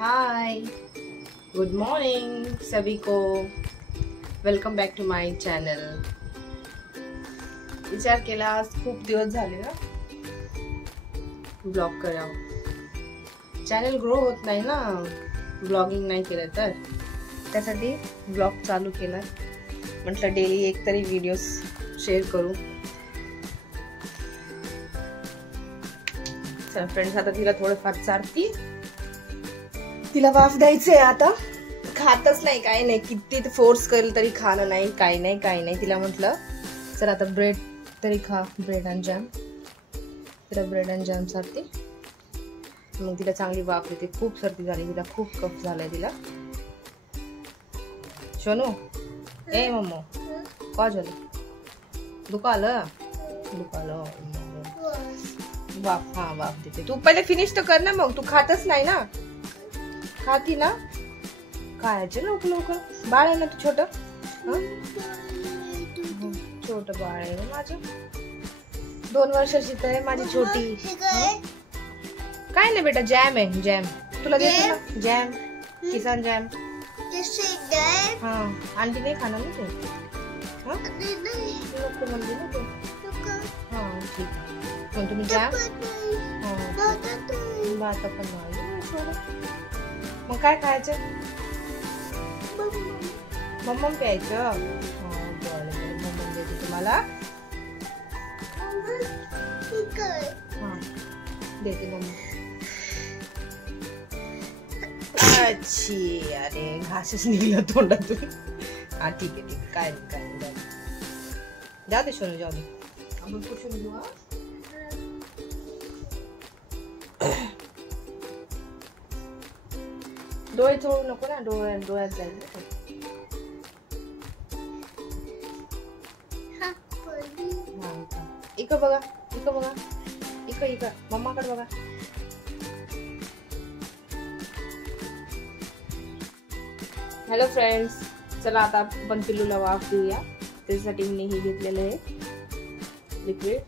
हाय, good morning सभी को। Welcome back to my channel. विचार केला आज खूप दिवस झाले ना ब्लॉग करावं। चॅनल ग्रो होत नाही ना ब्लॉगिंग नाही केलं तर, त्यासाठी ब्लॉग चालू केला। म्हटलं डेली एक तरी व्हिडिओ शेअर करू। चला फ्रेंड्स, आता तिला थोडंफार चारती, तिला वाफ द्यायचंय। आता खातच नाही, काही नाही, किती फोर्स करेल तरी खाणं नाही, काही नाही। तिला म्हटलं चल आता ब्रेड तरी खा, ब्रेड आणि जॅम। तिला ब्रेड आणि जॅम चारते, मग तिला चांगली वाफ देते। खूप सर्दी झाली तिला, खूप कफ झालाय तिला। सोनू ए मम्मो काय झालं? दुखालं? वाफ, हा वाफ देते। तू पहिले फिनिश तर कर ना, मग तू खातच नाही ना। खाती ना, खायचे लवकर। बाळ आहे ना तू, छोट बाळ आहे माझं, 2 वर्षाची तर आहे माझी छोटी। काय नाही बेटा, जॅम आहे, जॅम तुला देते ना, जॅम, किसान जॅम। हा, अंडी नाही खाणार ना तू? नको म्हणली ना तू? हा ठीक आहे, मग तुम्ही जॅम भात पण नाही। मग काय खायचं? मम्मम प्यायचं? मम्मम देते तुम्हाला। हा देते मम्मा। अच्छी, अरे घासच निघला तोंडातून। हा ठीक आहे, काय नाही जाऊ दे सोनू, जाऊ दे, आपण पुसून घेऊ। डोळे चोळू नको ना, डोळ्यात जाईल ना। इकडं बघा, इकडं मम्माकडे बघा। हॅलो फ्रेंड्स, चला आता आपण पिल्लूला वाफ देऊया। त्याच्यासाठी मी हे घेतलेलं आहे लिक्विड,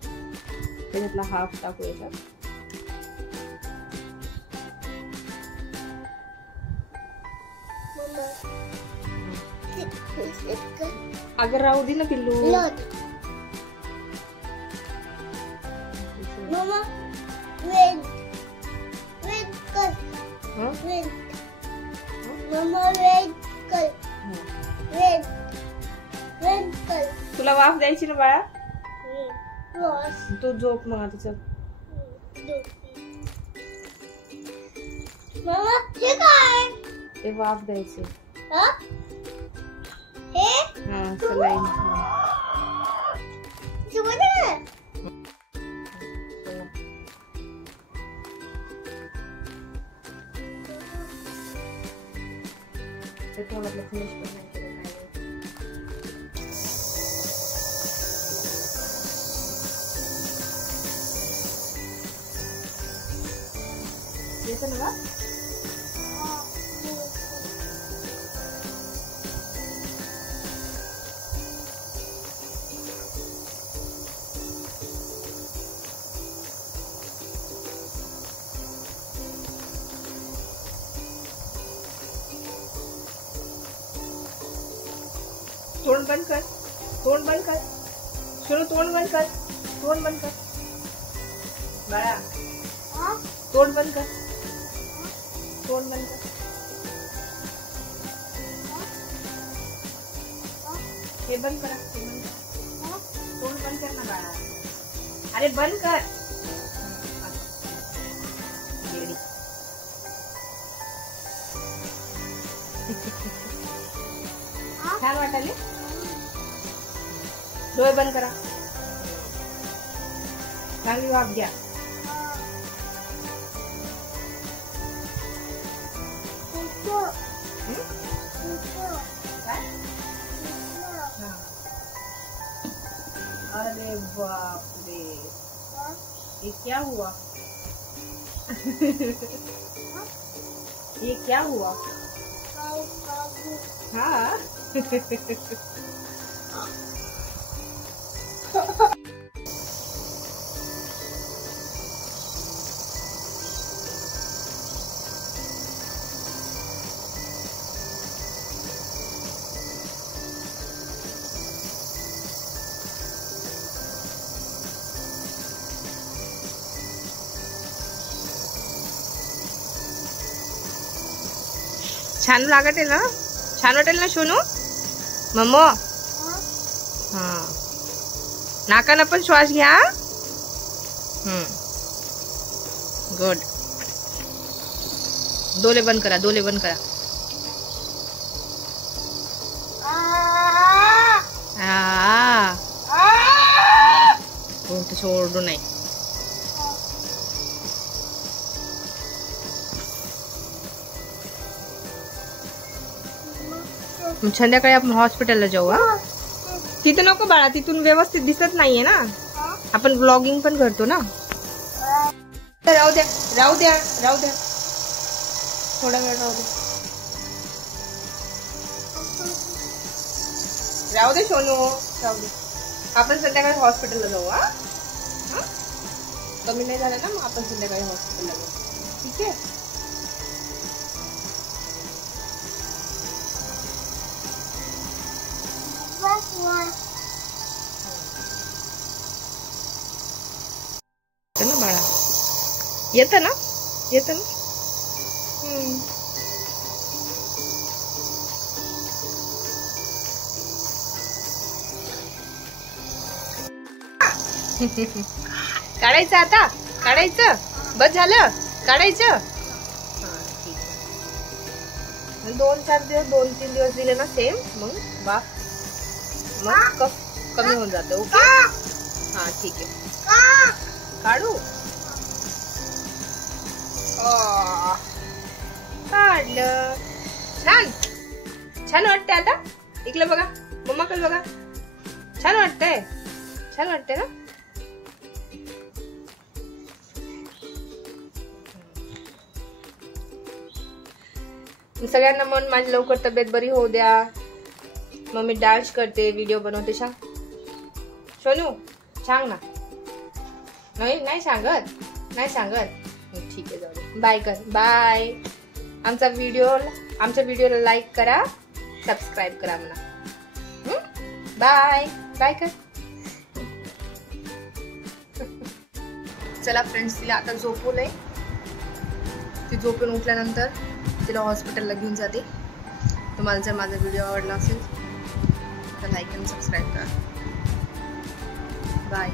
त्याच्यातला हाफ टाकू याच्यात। अगर राहू दे ना पिल्लू। मम्मा वेट कर, मम्मा वेट कर। तुला वाफ द्यायची ना बाळा, तू झोप मग आता। चल मम्मा हे काय? ते वाफ द्यायचे। हे हा सलाईन। ते तोंडातलं फिनिश पण नाही केलं, येतं ना? तोंड बंद कर, तोंड बंद कर सोनू, तोंड बंद कर, तोंड बंद कर बाळा, तोंड बंद कर, तोंड बंद कर। हे बंद करा, तोंड बंद कर ना बाळा। अरे बंद कर। छान वाटाले? डोळे बंद करा, चांगली वाफ घ्या। अरे बाप रे, ये क्या हुआ? ये क्या हुआ? हाँ छान लागत आहे ना? छान वाटेल ना सोनू? मम्मा हा, नाकाला पण श्वास घ्या. गुड. डोले बंद करा, डोले बंद करा. सोडू नाही. संध्याकाळी आपण हॉस्पिटलला जाऊ. हा, तिथं नको बाळा, तिथून व्यवस्थित दिसत नाहीये ना. आपण ब्लॉगिंग पण करतो ना. राहू द्या, राहू द्या, राहू द्या, थोडा वेळ राहू द्या. राहू दे सोनू, राहू दे. आपण संध्याकाळी हॉस्पिटलला जाऊ. हा, कमी नाही झालं ना, मग आपण संध्याकाळी हॉस्पिटलला जाऊ. ठीक आहे. ना बाळा, येत ना, येत ना. काढायचं आता, काढायचं. बस झालं काढायचं. 2-4 दिवस, 2-3 दिवस दिले ना सेम, मग मग कमी होऊन जातं. ओके. हा ठीक आहे, काढू. काढलं. छान, छान वाटतंय आता. इकडे बघा, मम्माकडे बघा. छान वाटतंय, छान वाटतंय ना. सगळ्यांना मन माझी लवकर तब्येत बरी होऊ द्या. मग मी डान्स करते, व्हिडिओ बनवते. सांग सोनू, सांग ना. नाही, नाही सांगत, नाही सांगत. ठीक आहे, जाऊ दे. बाय कर, बाय. आमच्या व्हिडिओला लाईक करा, सबस्क्राईब करा म्हणा. बाय बाय कर. चला फ्रेंड्स, तिला आता झोपवलंय. ती झोपून उठल्यानंतर तिला हॉस्पिटलला घेऊन जाते. तुम्हाला जर माझा व्हिडिओ आवडला असेल तर लाईक आणि सबस्क्राईब करा. बाय.